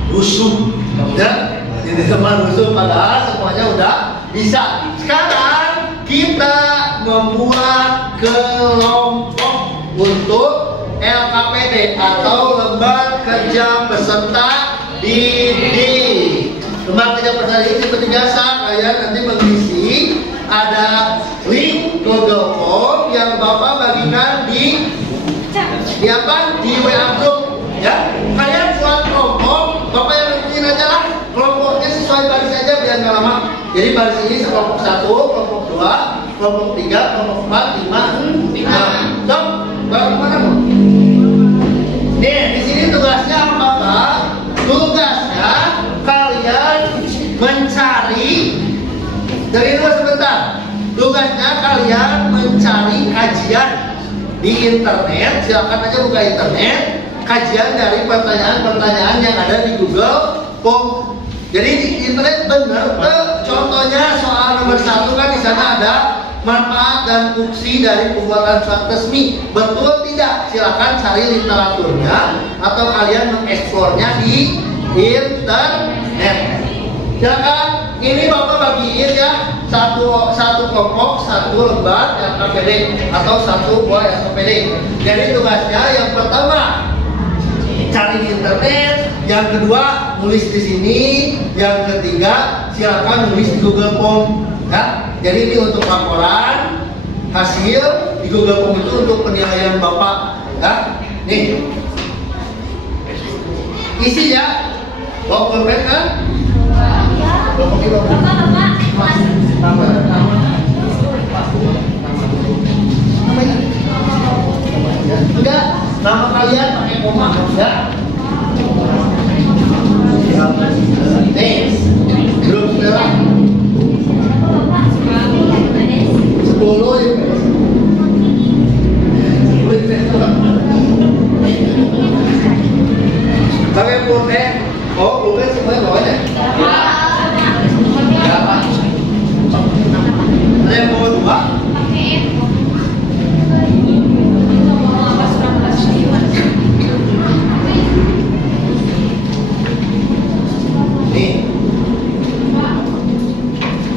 rusuh. Ya, jadi teman rusuh padahal semuanya udah bisa. Sekarang kita membuat kelompok untuk LKPD atau lembar kerja peserta didik. Lembar kerja peserta didik seperti biasa kalian nanti mengisi, ada link Google Form yang Bapak bagikan di apa? Di WA group ya. Kalian buat kelompok, Bapak yang nentuin aja lah kelompoknya sesuai baris aja biar nggak lama. Jadi baris ini kelompok 1, kelompok 2, kelompok 3, kelompok 4, 5, 6. Dok, Bapak kemana mau? Nih, di sini tugasnya apa? Tugasnya kalian mencari. Dari dulu sebentar. Tugasnya kalian mencari kajian di internet. Silakan aja buka internet. Kajian dari pertanyaan-pertanyaan yang ada di Google Form. Jadi di internet bener tuh. Contohnya soal nomor 1 kan di sana ada manfaat dan fungsi dari pembuatan surat resmi. Betul tidak? Silakan cari literaturnya atau kalian mengeksplornya di internet. Silakan. Ini Bapak bagiin ya, satu kelompok, satu lembar LKPD atau satu buah LKPD. Jadi tugasnya yang pertama cari di internet, yang kedua nulis di sini, yang ketiga silakan nulis di Google Form. Ya, jadi ini untuk laporan hasil di Google Form itu untuk penilaian Bapak. Ya, nih isi ya, bawa pulpen kan? Enggak, nama kalian pakai koma ya. Next, grup Stella 10 ya. Pakai pulpen. Oh, pulpen semuanya bawanya. Berapa? Ada yang bawa 2? Nih.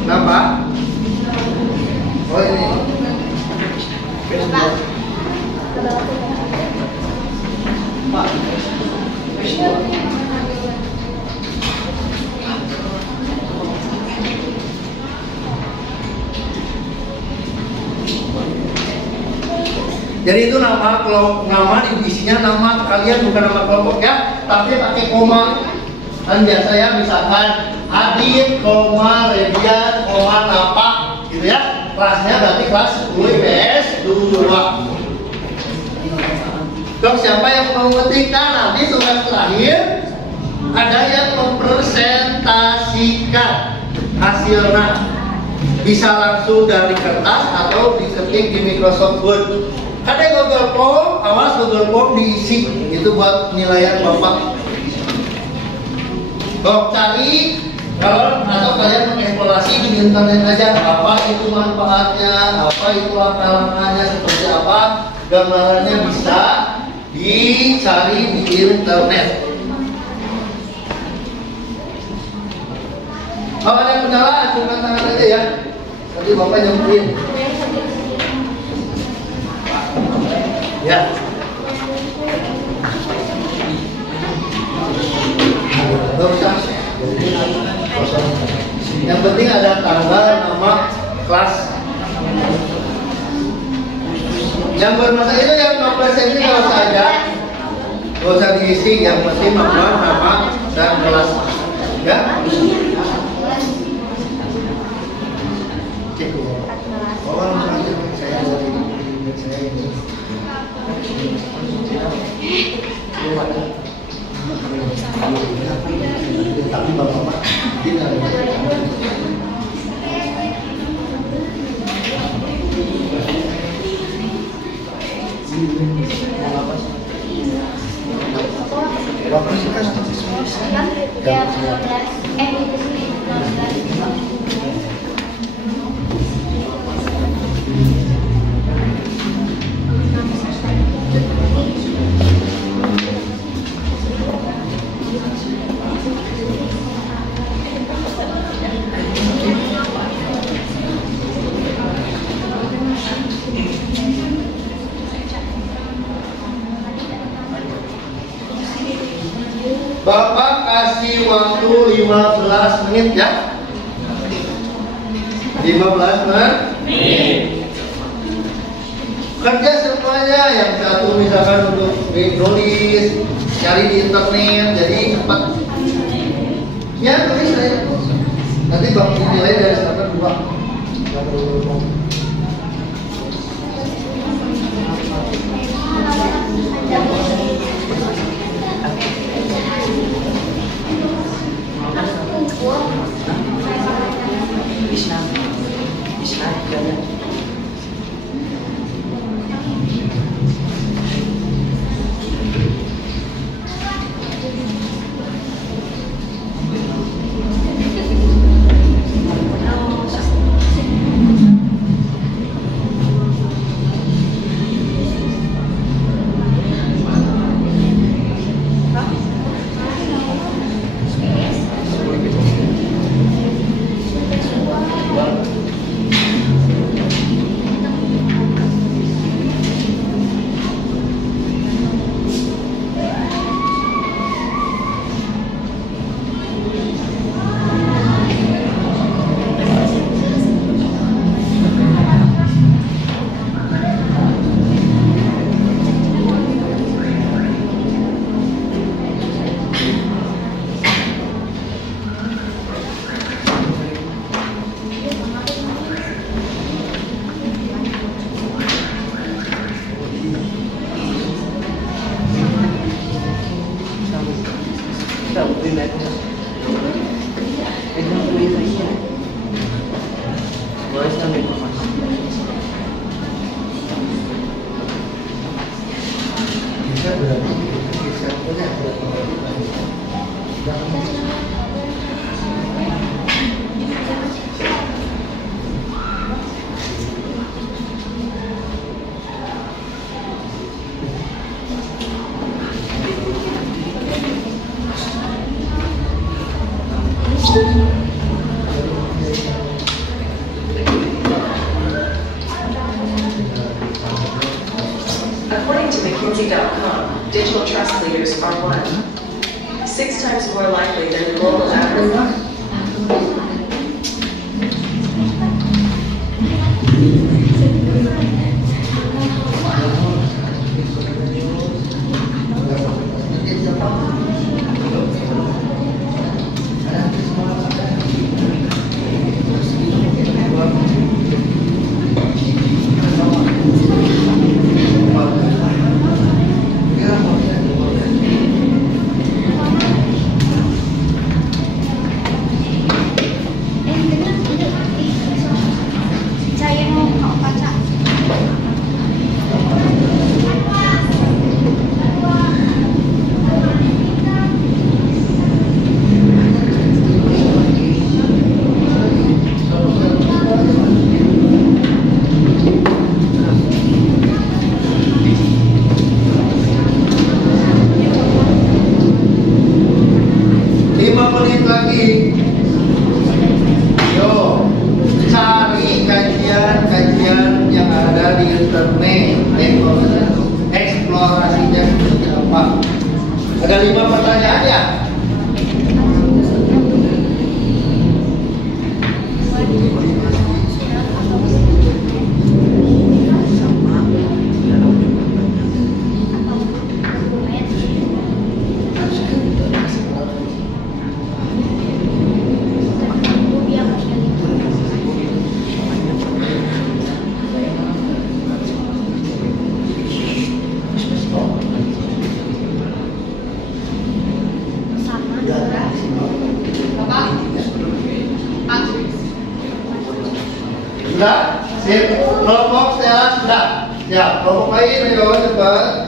Kenapa? Oh ini. Pak. Jadi itu nama isinya nama kalian bukan nama kelompok ya, tapi pakai koma. Kan biasa ya, misalkan Adit, koma, Redian, koma, Napak, gitu ya. Kelasnya berarti kelas 10 IPS 2. Dok, siapa yang mau mengetikkan? Nanti tugas terakhir ada yang mempresentasikan hasilnya. Bisa langsung dari kertas atau diketik di Microsoft Word. Ada Google Form, awas Google Form diisi, itu buat penilaian Bapak. cari kalau atau kalian mengeksplorasi di internet aja apa itu manfaatnya, apa itu langkah-langkahnya, seperti apa gambarannya bisa dicari di internet. Kalau ada kendala, acungkan tangan aja ya. Nanti bapak nyempuin. Ya. Yang penting ada tanggal, nama, kelas. Yang bermasa itu yang 15 cm nggak usah ada, nggak usah diisi. Yang penting nama, dan kelas. Ya. Cek dulu. Oh, saya ini. Tapi bapak tidak. Bapak kasih waktu 15 menit ya. 15 menit. Kerja semuanya, yang satu misalkan untuk nulis, cari di internet, jadi cepat. Ya tulis saya. Nanti bang nilai dari standar 2. According to McKinsey.com, digital trust leaders are 6 times more likely than the global average. Ada 5 pertanyaannya. Sudah? Sip. Kelompok Stella sudah. Ya, kelompok lain ayo cepat.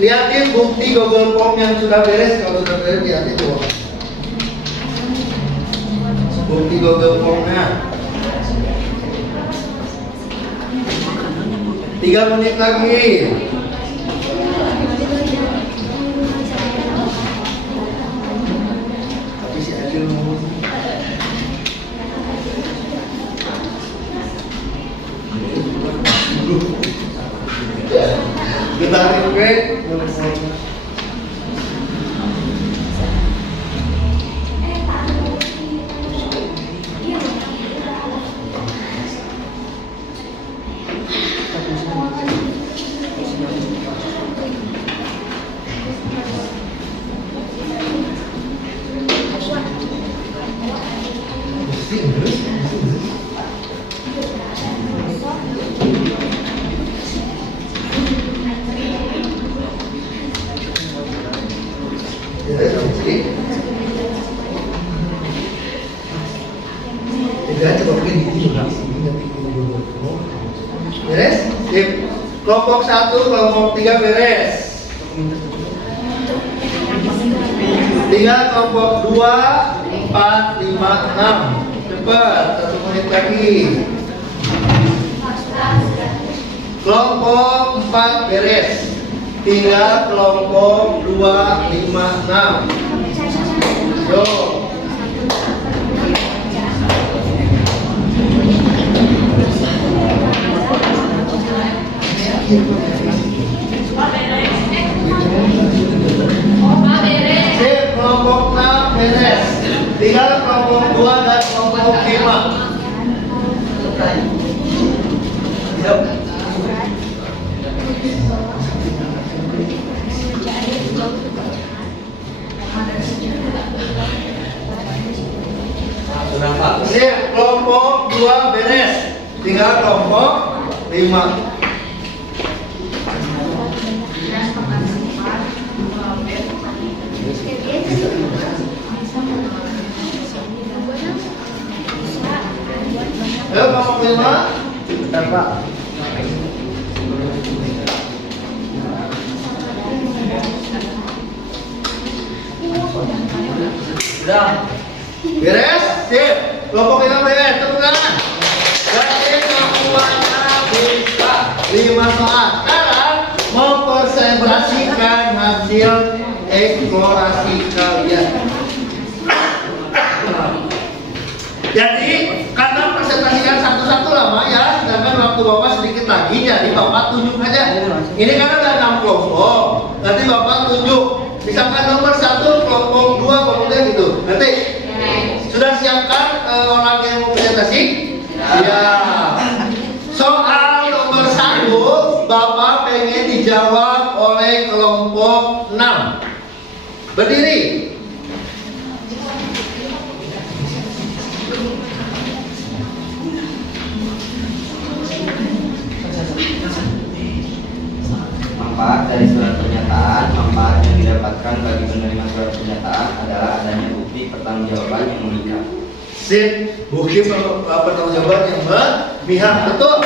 Lihatin bukti Google Form yang sudah beres. Kalau sudah beres lihatin tuh. Bukti Google Formnya. 3 menit lagi. Tapi si Adil ngomong. Kita break. Beres? Sip. Kelompok 1, kelompok 3 beres. Tinggal kelompok 2, 4, 5, 6. Cepat, 1 menit lagi. Kelompok 4 beres. Tinggal kelompok 2, 5, 6. Yo. Sip, kelompok 6 beres. Tinggal kelompok 2 dan kelompok 5. Sip, kelompok 2 beres. Tinggal kelompok 5. Ayo kelompok 5. Bentar Pak. Sudah. Beres? Sip. Kelompok 5 beres. Tepuk tangan. Jadi semuanya bisa 5 soal. Sekarang mempresentasikan hasil eksplorasi kalian. Jadi karena presentasikan satu-satu lama ya, sedangkan waktu Bapak sedikit lagi, jadi Bapak tunjuk aja. Ini karena ada 6 kelompok, nanti Bapak tunjuk. Misalkan nomor 1 kelompok 2 kelompoknya gitu. Nanti sudah siapkan orang yang mau presentasi? Ya. Soal nomor 1 Bapak pengen dijawab oleh kelompok 6. Berdiri. Manfaat dari surat pernyataan. Manfaat yang didapatkan bagi penerima surat pernyataan adalah adanya bukti pertanggungjawaban yang memihak. Sip, bukti pertanggungjawaban yang memihak, betul.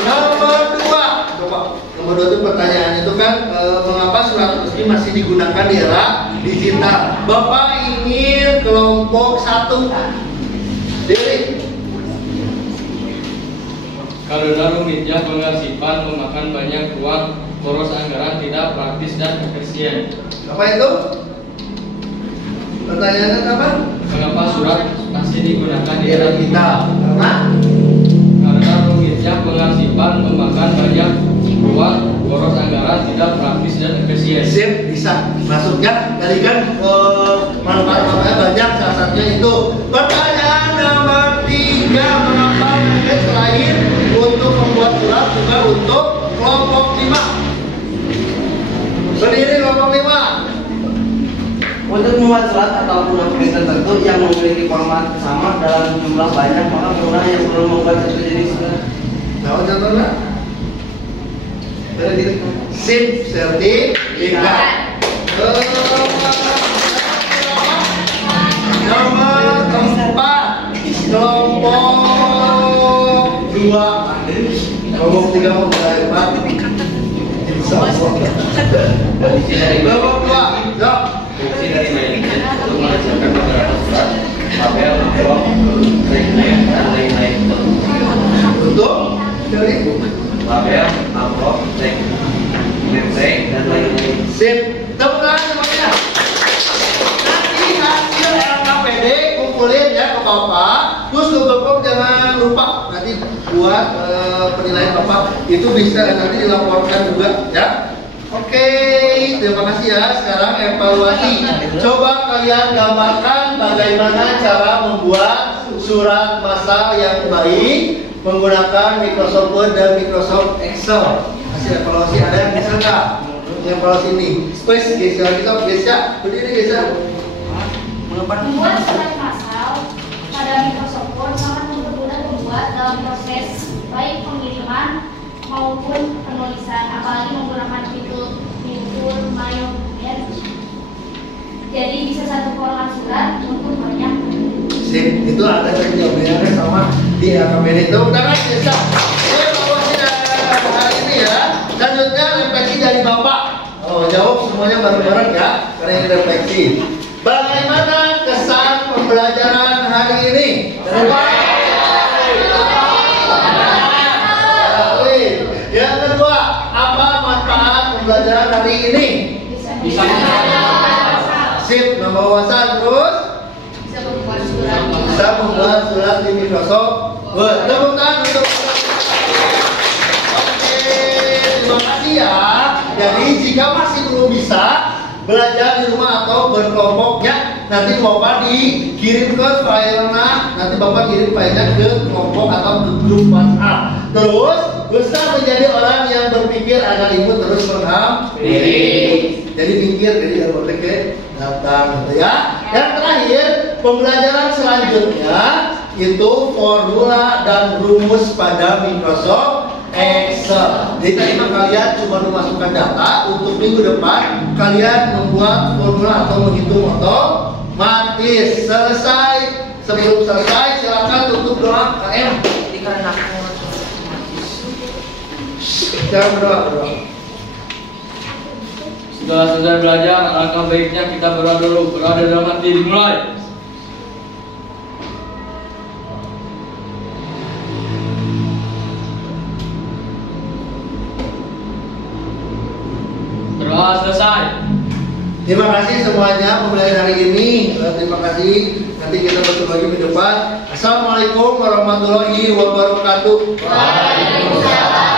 Nah, nomor 2. Coba, nomor 2 itu pertanyaan itu kan mengapa surat resmi masih digunakan di era digital. Bapak ingin kelompok 1. Diri. Karena rumitnya pengarsipan memakan banyak uang, boros anggaran, tidak praktis dan efisien. Apa itu? Pertanyaannya apa? Mengapa surat masih digunakan di era Digital. Karena rumitnya pengarsipan memakan banyak uang, boros anggaran, tidak praktis dan efisien. Sip, bisa masuknya. Tadi kan manfaat-manfaatnya banyak, salah satunya itu. Pertanyaan nomor 3, mengapa selain untuk membuat surat juga untuk kelompok 5? Berdiri kelompok 5. Untuk membuat surat ataupun dokumen tertentu yang memiliki format sama dalam jumlah banyak, maka penggunaan yang perlu membuat satu jenis surat. Tahu contohnya? Berdiri. Sip, sertifikat. Nomor 4, kelompok 2. Kelompok 3 mau mulai 4. Kelompok 2, yuk. Fungsi dari manajemen untuk menghasilkan beberapa surat, tabel, blog, resume, dan lain-lain. Untuk dari Tabel, amplop, website, dan lain-lain. sip. Tepuk tangan semuanya. Nanti hasil LKPD kumpulin ya ke Bapak. Terus Google Form jangan lupa nanti buat penilaian Bapak. Itu bisa nanti dilaporkan juga ya. Oke, terima kasih ya. Sekarang evaluasi. Coba kalian gambarkan bagaimana cara membuat surat massal yang baik menggunakan Microsoft Word dan Microsoft Excel. Hasil evaluasi ada yang bisa nggak? Yang evaluasi ini. Space geser kita geser. Berdiri geser. Membuat surat massal pada Microsoft Word sangat mudah membuat dalam proses baik pengiriman maupun penulisan, apalagi menggunakan fitur My Document. Jadi bisa satu format surat untuk banyak. Sip, itu ada jawabannya sama di LKPD itu. Karena bisa. Evaluasi hari ini ya. Selanjutnya refleksi dari Bapak. Oh, jawab semuanya bareng-bareng ya. Karena ini refleksi. Bagaimana kesan pembelajaran hari ini? Yang kedua, apa manfaat pembelajaran hari ini? Bisa Sip, nambah wawasan terus. Bisa membuat surat di Microsoft Word. Tepuk tangan untuk. Oke, terima kasih ya. Jadi jika masih belum bisa belajar di rumah atau berkelompoknya, nanti Bapak dikirim ke filenya, nanti Bapak kirim filenya ke kelompok atau ke grup WhatsApp. Terus bisa menjadi orang yang berpikir agar ibu terus menghampiri. Jadi pikir, jadi berpikir datang gitu ya. Yang terakhir, pembelajaran selanjutnya itu formula dan rumus pada Microsoft Excel. Jadi tadi kalian cuma memasukkan data. Untuk minggu depan kalian membuat formula atau menghitung otomatis. Selesai. Sebelum selesai silakan tutup doa KM. Dikarenakan Jangan berdoa. Setelah selesai belajar, alangkah baiknya kita berdoa dulu. Berdoa dalam hati, dimulai. Berdoa selesai. Terima kasih semuanya pembelajaran hari ini. Terima kasih. Nanti kita bertemu lagi minggu depan. Assalamualaikum warahmatullahi wabarakatuh. Waalaikumsalam.